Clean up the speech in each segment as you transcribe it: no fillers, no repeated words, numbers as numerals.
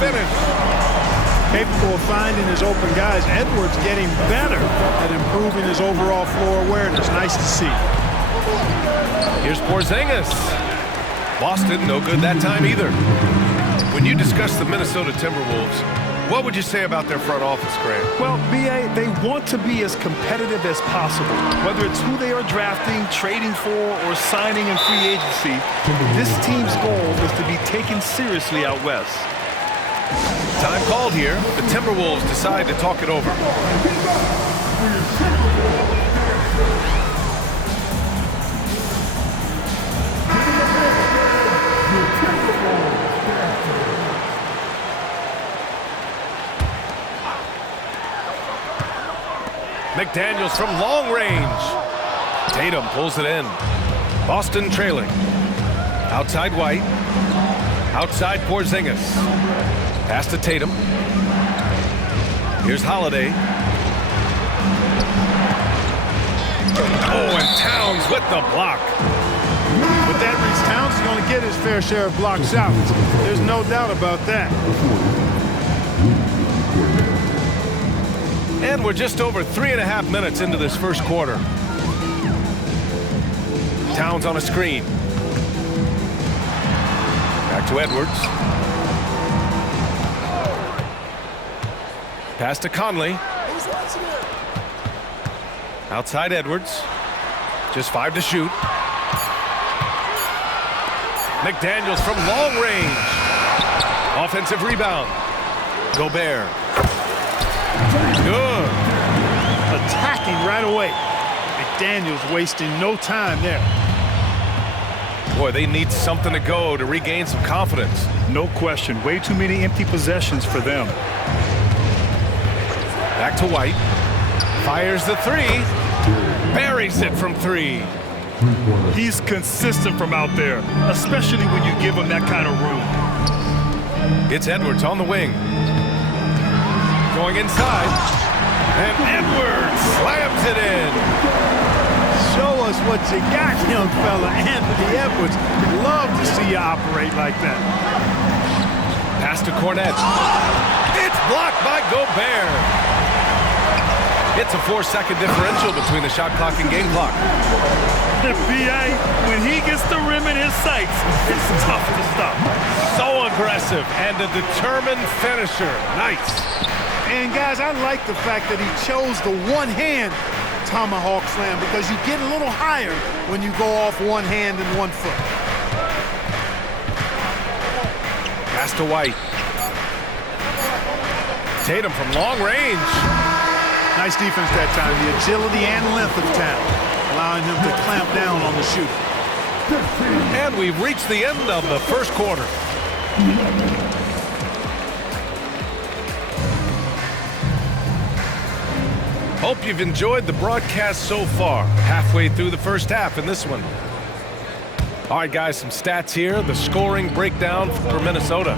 finish. Capable of finding his open guys. Edwards getting better at improving his overall floor awareness. Nice to see. Here's Porzingis. Boston, no good that time either. When you discuss the Minnesota Timberwolves, what would you say about their front office, Grant? Well, B.A., they want to be as competitive as possible. Whether it's who they are drafting, trading for, or signing in free agency, this team's goal is to be taken seriously out west. Time called here. The Timberwolves decide to talk it over. McDaniels from long range. Tatum pulls it in. Boston trailing. Outside White. Outside Porzingis. Pass to Tatum. Here's Holiday. Oh, and Towns with the block. With that reach, Towns is going to get his fair share of block shots. There's no doubt about that. And we're just over 3.5 minutes into this first quarter. Towns on a screen. Back to Edwards. Pass to Conley. Outside Edwards. Just 5 to shoot. McDaniels from long range. Offensive rebound. Gobert. Good. Attacking right away. McDaniels wasting no time there. Boy, they need something to go to regain some confidence. No question. Way too many empty possessions for them. Back to White. Fires the three. Buries it from 3. He's consistent from out there, especially when you give him that kind of room. It's Edwards on the wing. Going inside. And Edwards slams it in. Show us what you got, young fella. Anthony Edwards. Love to see you operate like that. Pass to Cornet. It's blocked by Gobert. It's a 4-second differential between the shot clock and game clock. B.A., when he gets the rim in his sights, it's tough to stop. So aggressive and a determined finisher. Nice. And guys, I like the fact that he chose the one-hand tomahawk slam because you get a little higher when you go off one hand and 1 foot. Pass to White. Tatum from long range. Nice defense that time. The agility and length of talent, allowing him to clamp down on the shoot. And we've reached the end of the first quarter. Hope you've enjoyed the broadcast so far. Halfway through the first half in this one. All right, guys, some stats here. The scoring breakdown for Minnesota.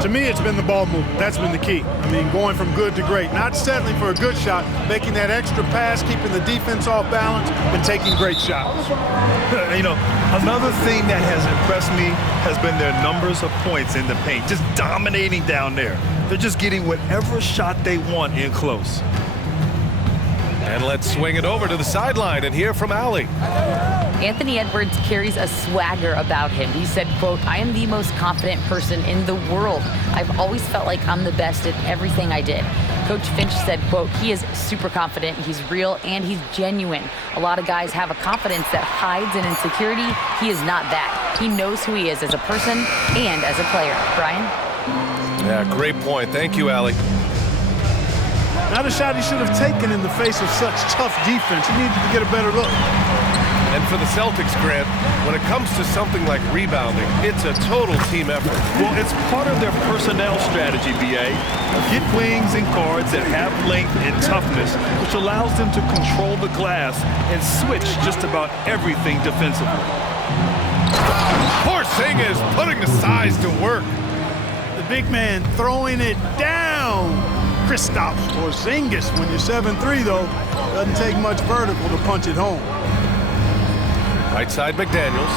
To me, it's been the ball movement. That's been the key. I mean, going from good to great. Not settling for a good shot, making that extra pass, keeping the defense off balance, and taking great shots. You know, another thing that has impressed me has been their numbers of points in the paint. Just dominating down there. They're just getting whatever shot they want in close. And let's swing it over to the sideline and hear from Allie. Anthony Edwards carries a swagger about him. He said, quote, "I am the most confident person in the world. I've always felt like I'm the best at everything I did." Coach Finch said, quote, "He is super confident, he's real, and he's genuine. A lot of guys have a confidence that hides an insecurity. He is not that. He knows who he is as a person and as a player." Brian? Yeah, great point. Thank you, Allie. Not a shot he should have taken in the face of such tough defense. He needed to get a better look. And for the Celtics, Grant, when it comes to something like rebounding, it's a total team effort. Well, it's part of their personnel strategy, B.A. Get wings and guards that have length and toughness, which allows them to control the glass and switch just about everything defensively. Porzingis putting the size to work. The big man throwing it down. Kristaps Porzingis. When you're 7'3", though, doesn't take much vertical to punch it home. Right side McDaniels.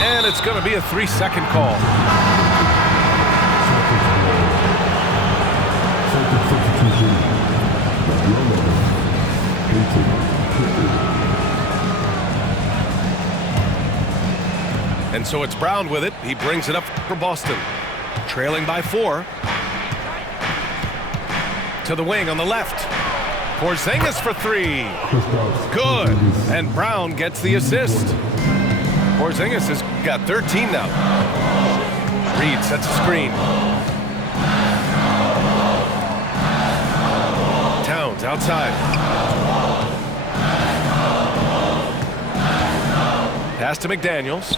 And it's going to be a 3-second call. And so it's Brown with it. He brings it up for Boston. Trailing by 4. To the wing on the left. Porzingis for 3. Good. And Brown gets the assist. Porzingis has got 13 now. Reed sets a screen. Towns outside. Pass to McDaniels.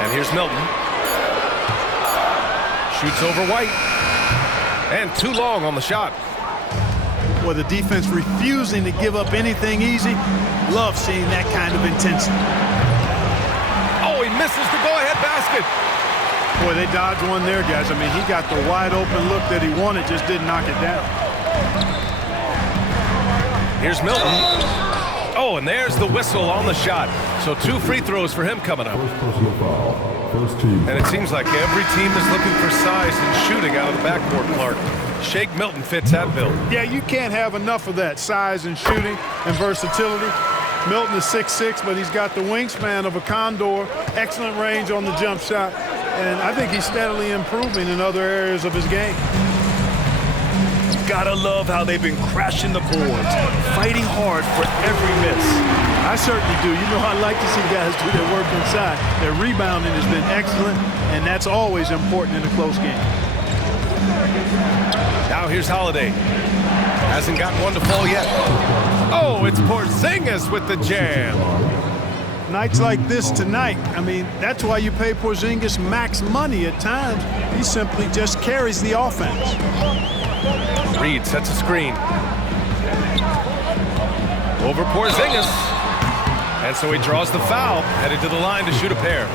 And here's Milton. Shoots over White. And too long on the shot. Well, the defense refusing to give up anything easy. Love seeing that kind of intensity. Oh, he misses the go-ahead basket. Boy, they dodged one there, guys. I mean, he got the wide open look that he wanted, just didn't knock it down. Here's Milton. Oh, and there's the whistle on the shot. So 2 free throws for him coming up. And it seems like every team is looking for size and shooting out of the backcourt, Clark. Shake Milton fits that bill. Yeah, you can't have enough of that size and shooting and versatility. Milton is 6'6", but he's got the wingspan of a condor, excellent range on the jump shot, and I think he's steadily improving in other areas of his game. Gotta love how they've been crashing the boards, fighting hard for every miss. I certainly do. You know, I like to see guys do their work inside. Their rebounding has been excellent, and that's always important in a close game. Now here's Holiday. Hasn't gotten one to fall yet. Oh, it's Porzingis with the jam. Nights like this tonight, I mean, that's why you pay Porzingis max money at times. He simply just carries the offense. Reed sets a screen. Over Porzingis. And so he draws the foul, headed to the line to shoot a pair.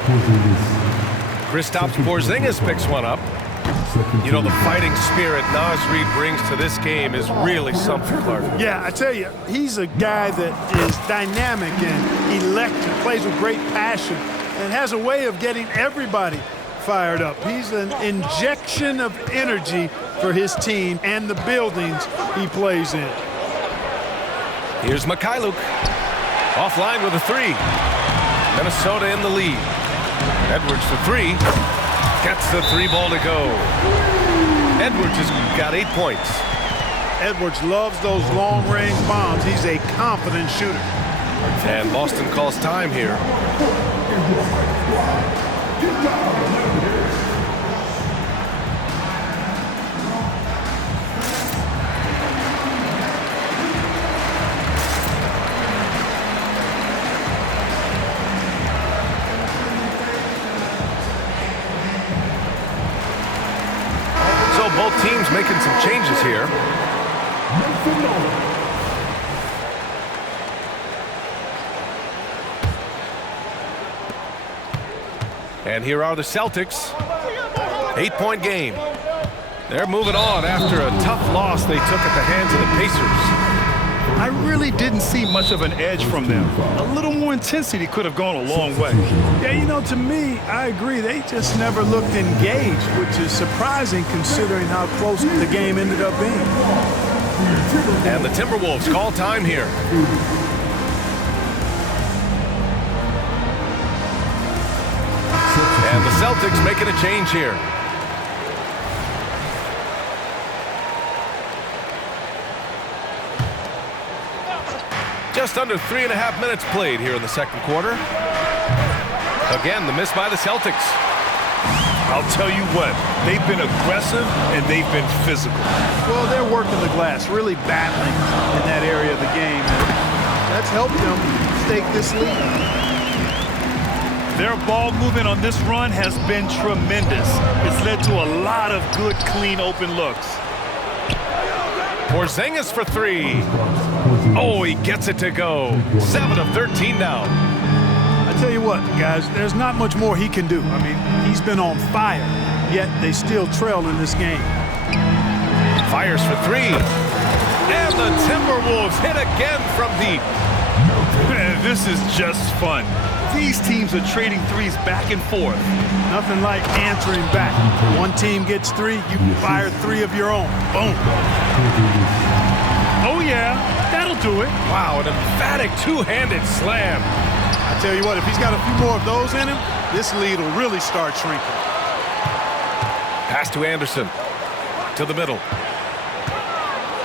Kristaps Porzingis picks one up. You know, the fighting spirit Naz Reid brings to this game is really something, Clark. Yeah, I tell you, he's a guy that is dynamic and electric, plays with great passion, and has a way of getting everybody fired up. He's an injection of energy for his team and the buildings he plays in. Here's Mikhailuk. Offline with a 3. Minnesota in the lead. Edwards for 3. Gets the 3 ball to go. Edwards has got 8 points. Edwards loves those long-range bombs. He's a confident shooter. And Boston calls time here. Both teams making some changes here. And here are the Celtics. 8-point game. They're moving on after a tough loss they took at the hands of the Pacers. I really didn't see much of an edge from them. A little more intensity could have gone a long way. Yeah, you know, to me, I agree. They just never looked engaged, which is surprising considering how close the game ended up being. And the Timberwolves call time here. And the Celtics making a change here. Just under 3.5 minutes played here in the second quarter. Again, the miss by the Celtics. I'll tell you what, they've been aggressive and they've been physical. Well, they're working the glass, really battling in that area of the game. And that's helped them stake this lead. Their ball movement on this run has been tremendous. It's led to a lot of good, clean, open looks. Porzingis for 3. Oh, he gets it to go. 7 of 13 now. I tell you what, guys, there's not much more he can do. I mean, he's been on fire, yet they still trail in this game. Fires for 3. And the Timberwolves hit again from deep. Man, this is just fun. These teams are trading threes back and forth. Nothing like answering back. One team gets 3, you fire 3 of your own. Boom. Oh, yeah, that'll do it. Wow, an emphatic two-handed slam. I tell you what, if he's got a few more of those in him, this lead will really start shrinking. Pass to Anderson. To the middle.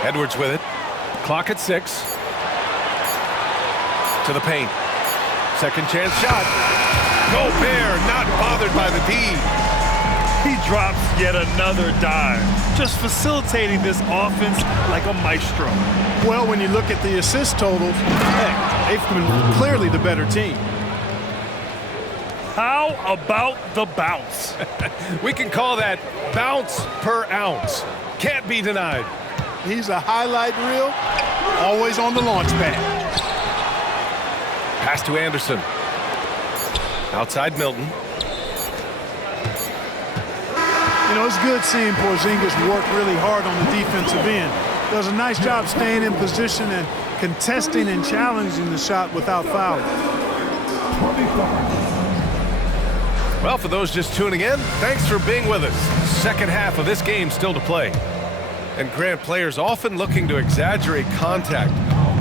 Edwards with it. Clock at 6. To the paint. Second chance shot. Gobert not bothered by the D. He drops yet another dime, just facilitating this offense like a maestro. Well, when you look at the assist totals, heck, they've been clearly the better team. How about the bounce? We can call that bounce per ounce. Can't be denied. He's a highlight reel, always on the launch pad. Pass to Anderson. Outside Milton. You know, it's good seeing Porzingis work really hard on the defensive end. Does a nice job staying in position and contesting and challenging the shot without fouling. Well, for those just tuning in, thanks for being with us. Second half of this game still to play. And Grant, players often looking to exaggerate contact.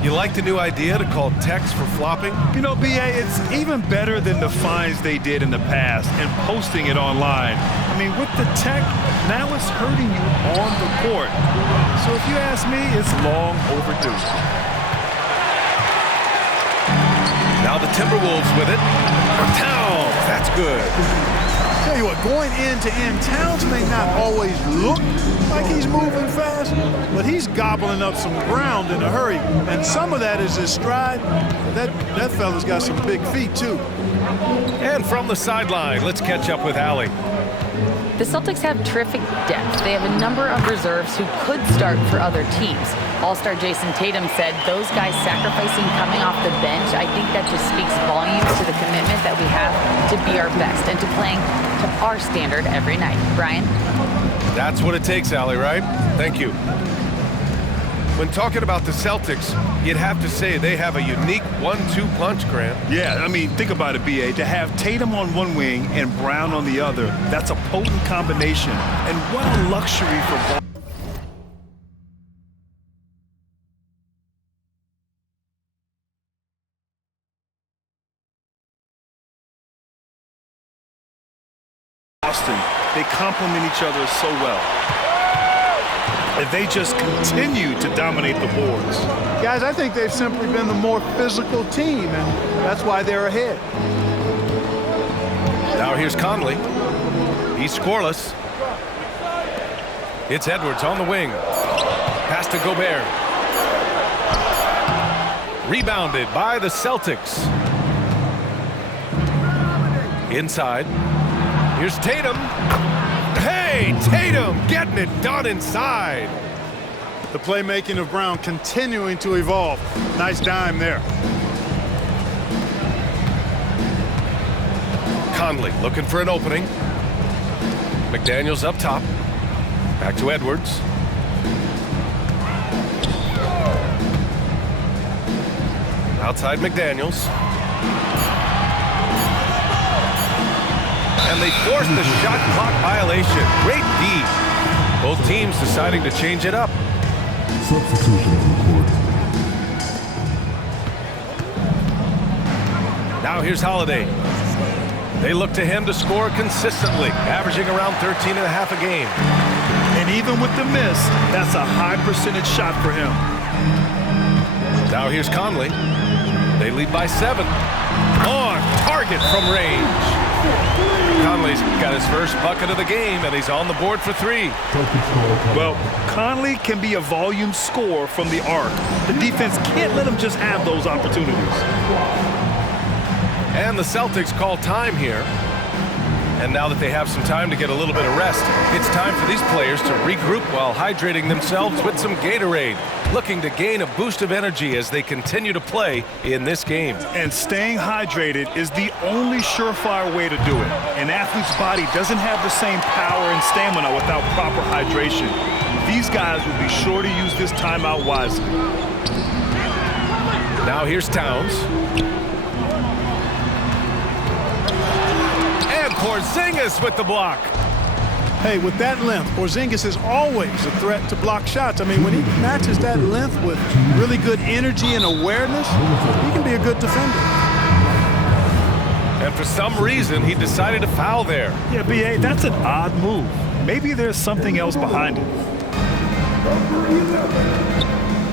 You like the new idea to call techs for flopping? You know, B.A., it's even better than the fines they did in the past and posting it online. I mean, with the tech, now it's hurting you on the court. So if you ask me, it's long overdue. Now the Timberwolves with it. Towns, that's good. Tell you what, going end to end, Towns may not always look like he's moving fast, but he's gobbling up some ground in a hurry. And some of that is his stride. That fella's got some big feet, too. And from the sideline, let's catch up with Allie. The Celtics have terrific depth. They have a number of reserves who could start for other teams. All-star Jason Tatum said those guys sacrificing coming off the bench, I think that just speaks volumes to the commitment that we have to be our best and to playing to our standard every night. Brian? That's what it takes, Allie, right? Thank you. When talking about the Celtics, you'd have to say they have a unique 1-2 punch, Grant. Yeah, I mean, think about it, B.A. To have Tatum on one wing and Brown on the other, that's a potent combination. And what a luxury for Boston. They complement each other so well. And they just continue to dominate the boards. Guys, I think they've simply been the more physical team, and that's why they're ahead. Now here's Conley. He's scoreless. It's Edwards on the wing. Pass to Gobert. Rebounded by the Celtics. Inside. Here's Tatum. Hey, Tatum getting it done inside. The playmaking of Brown continuing to evolve. Nice dime there. Conley looking for an opening. McDaniels up top. Back to Edwards. Outside McDaniels. And they force the shot clock violation. Great D. Both teams deciding to change it up. Substitution on the court. Now here's Holiday. They look to him to score consistently, averaging around 13 and a half a game. And even with the miss, that's a high percentage shot for him. Now here's Conley. They lead by 7. On target from range. Conley's got his first bucket of the game, and he's on the board for 3. Well, Conley can be a volume scorer from the arc. The defense can't let him just have those opportunities. And the Celtics call time here. And now that they have some time to get a little bit of rest, it's time for these players to regroup while hydrating themselves with some Gatorade, looking to gain a boost of energy as they continue to play in this game. And staying hydrated is the only surefire way to do it. An athlete's body doesn't have the same power and stamina without proper hydration. These guys will be sure to use this timeout wisely. Now here's Towns. And Porzingis with the block. Hey, with that length, Porzingis is always a threat to block shots. I mean, when he matches that length with really good energy and awareness, he can be a good defender. And for some reason, he decided to foul there. Yeah, B.A., that's an odd move. Maybe there's something else behind it.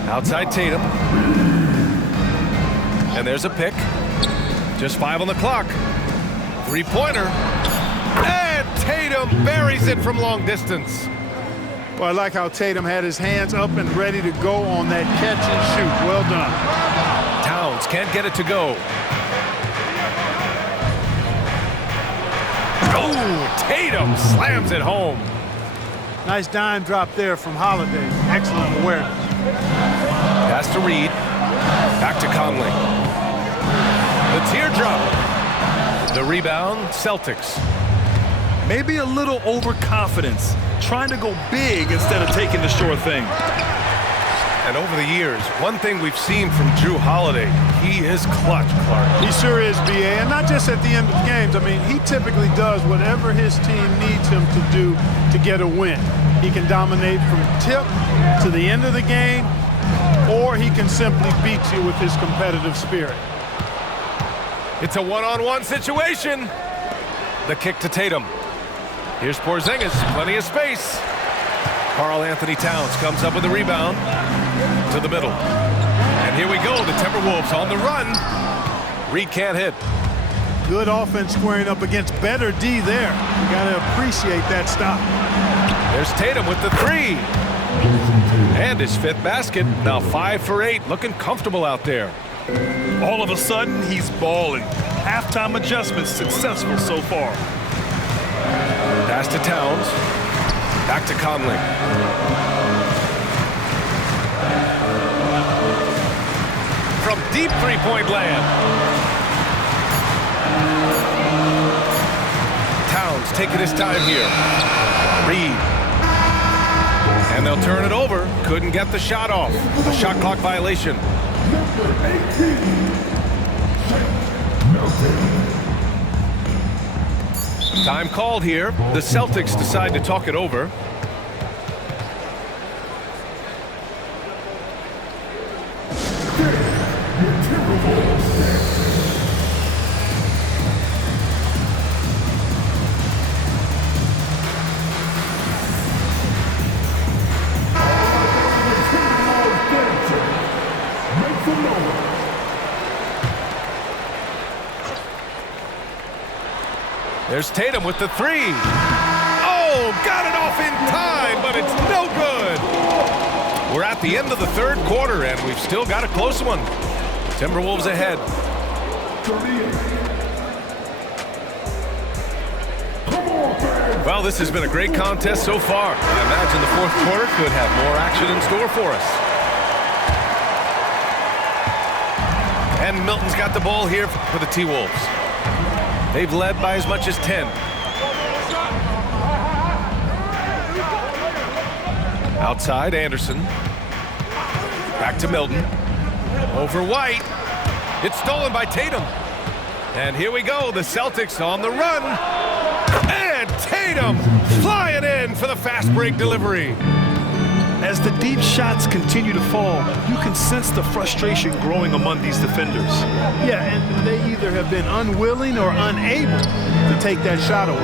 Outside Tatum. And there's a pick. Just 5 on the clock. Three-pointer. And Tatum buries it from long distance. Well, I like how Tatum had his hands up and ready to go on that catch and shoot. Well done. Towns can't get it to go. Oh, Tatum slams it home. Nice dime drop there from Holiday. Excellent awareness. Pass to Reed. Back to Conley. The teardrop. The rebound, Celtics. Maybe a little overconfidence, trying to go big instead of taking the sure thing. And over the years, one thing we've seen from Jrue Holiday, he is clutch, Clark. He sure is, B.A., and not just at the end of games. I mean, he typically does whatever his team needs him to do to get a win. He can dominate from tip to the end of the game, or he can simply beat you with his competitive spirit. It's a one-on-one situation. The kick to Tatum. Here's Porzingis, plenty of space. Karl-Anthony Towns comes up with the rebound to the middle. And here we go, the Timberwolves on the run. Reed can't hit. Good offense squaring up against better D there. You got to appreciate that stop. There's Tatum with the three. And his 5th basket, now 5 for 8, looking comfortable out there. All of a sudden, he's balling. Halftime adjustments successful so far. Pass to Towns. Back to Conley. From deep three-point land. Towns taking his time here. Reed. And they'll turn it over. Couldn't get the shot off. A shot clock violation. Time called here. The Celtics decide to talk it over. There's Tatum with the three. Oh, got it off in time, but it's no good. We're at the end of the 3rd quarter, and we've still got a close one. Timberwolves ahead. Well, this has been a great contest so far. I imagine the 4th quarter could have more action in store for us. And Milton's got the ball here for the T-Wolves. They've led by as much as 10. Outside, Anderson. Back to Milton. Over White. It's stolen by Tatum. And here we go, the Celtics on the run. And Tatum flying in for the fast break delivery. As the deep shots continue to fall, you can sense the frustration growing among these defenders. Yeah, and they either have been unwilling or unable to take that shot away.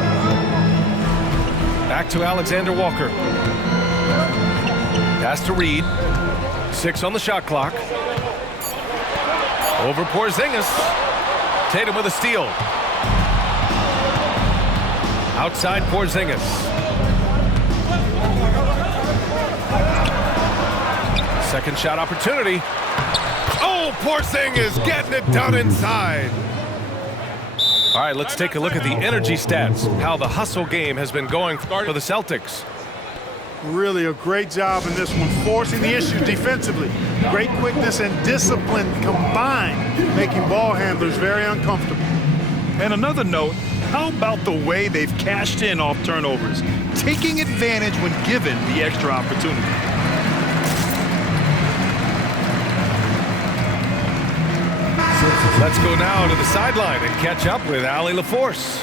Back to Alexander Walker. Pass to Reed. 6 on the shot clock. Over Porzingis. Tatum with a steal. Outside Porzingis. Second shot opportunity. Oh, Porzingis getting it done inside. All right, let's take a look at the energy stats, how the hustle game has been going for the Celtics. Really a great job in this one, forcing the issue defensively. Great quickness and discipline combined, making ball handlers very uncomfortable. And another note, how about the way they've cashed in off turnovers, taking advantage when given the extra opportunity. Let's go now to the sideline and catch up with Allie LaForce.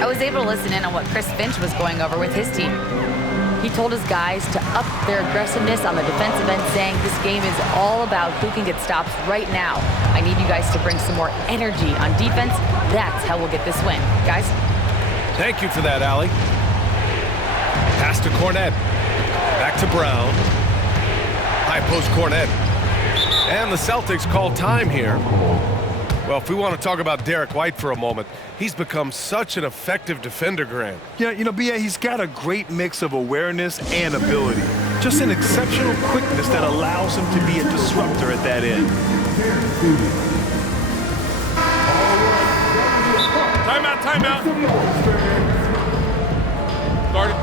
I was able to listen in on what Chris Finch was going over with his team. He told his guys to up their aggressiveness on the defensive end, saying this game is all about who can get stops right now. I need you guys to bring some more energy on defense. That's how we'll get this win. Guys? Thank you for that, Allie. Pass to Cornette. Back to Brown. High post Cornette. And the Celtics call time here. Well, if we want to talk about Derek White for a moment, he's become such an effective defender, Grant. Yeah, you know, B.A., he's got a great mix of awareness and ability. Just an exceptional quickness that allows him to be a disruptor at that end. Timeout. Start it.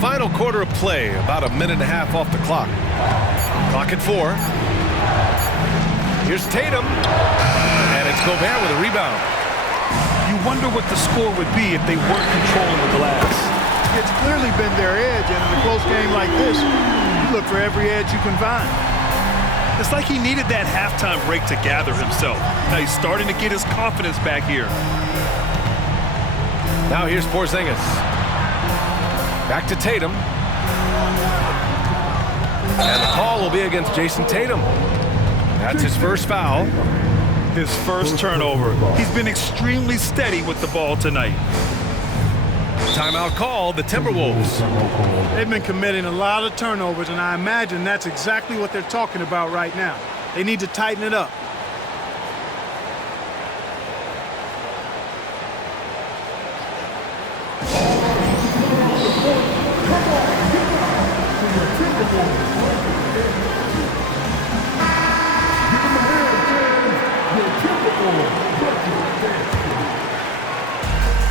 Final quarter of play, about a minute and a half off the clock. Clock at 4. Here's Tatum, and it's Gobert with a rebound. You wonder what the score would be if they weren't controlling the glass. It's clearly been their edge, and in a close game like this, you look for every edge you can find. It's like he needed that halftime break to gather himself. Now he's starting to get his confidence back here. Now here's Porzingis. Back to Tatum. And the call will be against Jason Tatum. That's his first foul. His first turnover. He's been extremely steady with the ball tonight. Timeout call, the Timberwolves. They've been committing a lot of turnovers, and I imagine that's exactly what they're talking about right now. They need to tighten it up.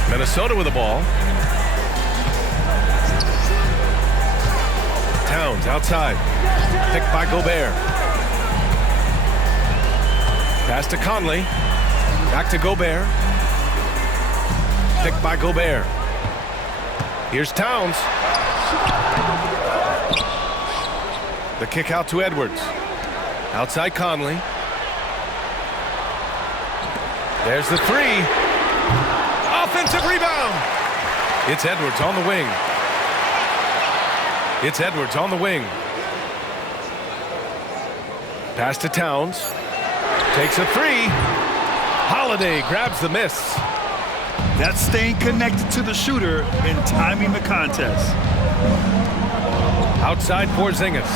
Minnesota with the ball. Towns outside. Picked by Gobert. Pass to Conley. Back to Gobert. Picked by Gobert. Here's Towns. The kick out to Edwards. Outside Conley. There's the three. Offensive rebound. It's Edwards on the wing. It's Edwards on the wing. Pass to Towns. Takes a three. Holiday grabs the miss. That's staying connected to the shooter and timing the contest. Outside Porzingis.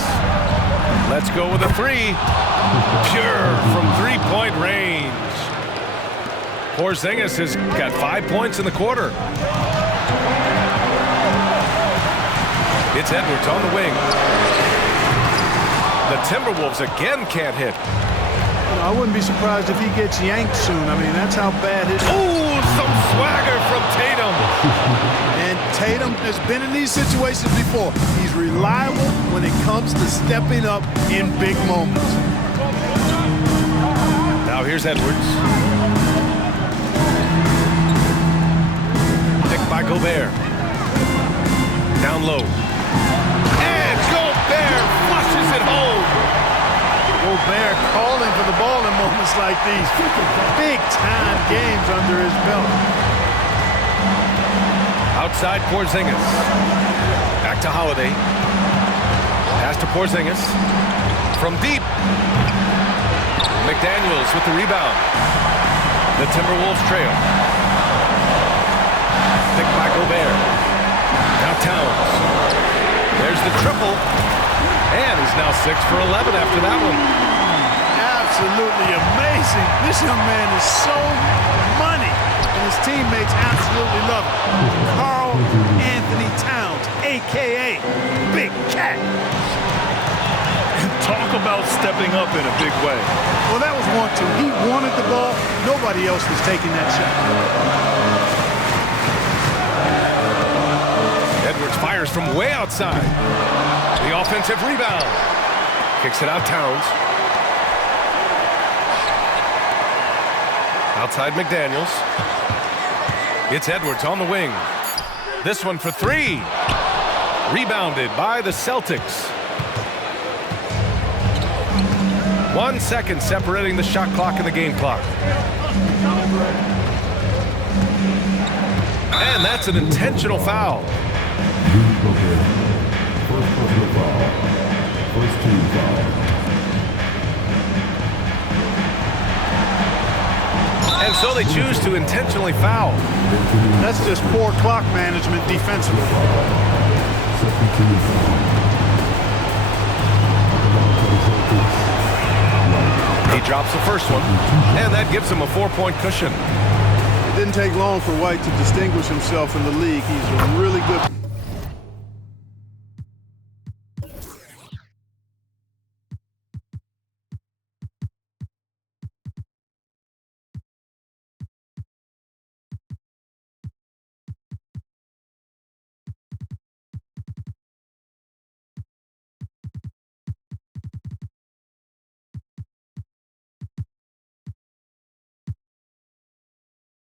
Let's go with a three. Pure from three-point range. Porzingis has got 5 points in the quarter. It's Edwards on the wing. The Timberwolves again can't hit. I wouldn't be surprised if he gets yanked soon. I mean, that's how bad his... Ooh, some swagger from Tatum. And Tatum has been in these situations before. He's reliable when it comes to stepping up in big moments. Now here's Edwards. Picked by Gobert. Down low. And Gobert flushes it home. Gobert calling for the ball in moments like these. Big-time games under his belt. Outside Porzingis. Back to Holiday. Pass to Porzingis. From deep. McDaniels with the rebound. The Timberwolves trail. Picked by Gobert. Now Towns. There's the triple. And he's now 6 for 11 after that one. Absolutely amazing. This young man is so money. And his teammates absolutely love him. Karl Anthony Towns, a.k.a. Big Cat. Talk about stepping up in a big way. Well, that was 1-2. He wanted the ball. Nobody else was taking that shot. Edwards fires from way outside. The offensive rebound. Kicks it out Towns. Outside McDaniels. It's Edwards on the wing. This one for three. Rebounded by the Celtics. 1 second separating the shot clock and the game clock. And that's an intentional foul. Rudy Gobert. First personal foul. First team foul. And so they choose to intentionally foul. That's just poor clock management defensively. Second team foul. He drops the first one, and that gives him a 4-point cushion. It didn't take long for White to distinguish himself in the league. He's a really good.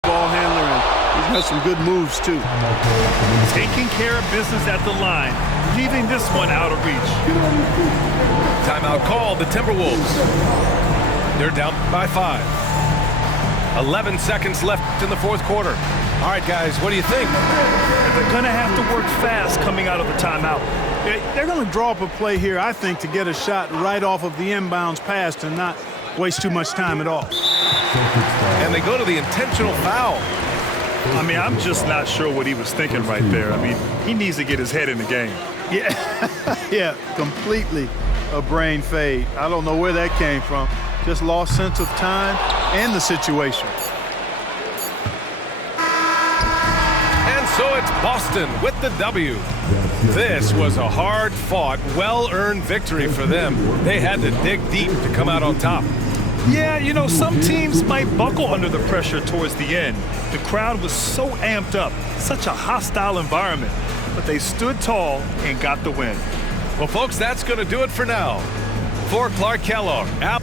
Ball handler, and he has some good moves too. Taking care of business at the line, leaving this one out of reach. Timeout called, the Timberwolves. They're down by 5. 11 seconds left in the fourth quarter. All right, guys, what do you think? They're going to have to work fast coming out of the timeout. They're going to draw up a play here, I think, to get a shot right off of the inbounds pass and not waste too much time at all. And they go to the intentional foul. I mean, I'm just not sure what he was thinking right there. I mean, he needs to get his head in the game. Yeah, completely a brain fade. I don't know where that came from. Just lost sense of time and the situation. And so it's Boston with the W. This was a hard-fought, well-earned victory for them. They had to dig deep to come out on top. Yeah, you know, some teams might buckle under the pressure towards the end. The crowd was so amped up, such a hostile environment, but they stood tall and got the win. Well, folks, that's going to do it for now. For Clark Kellogg, out.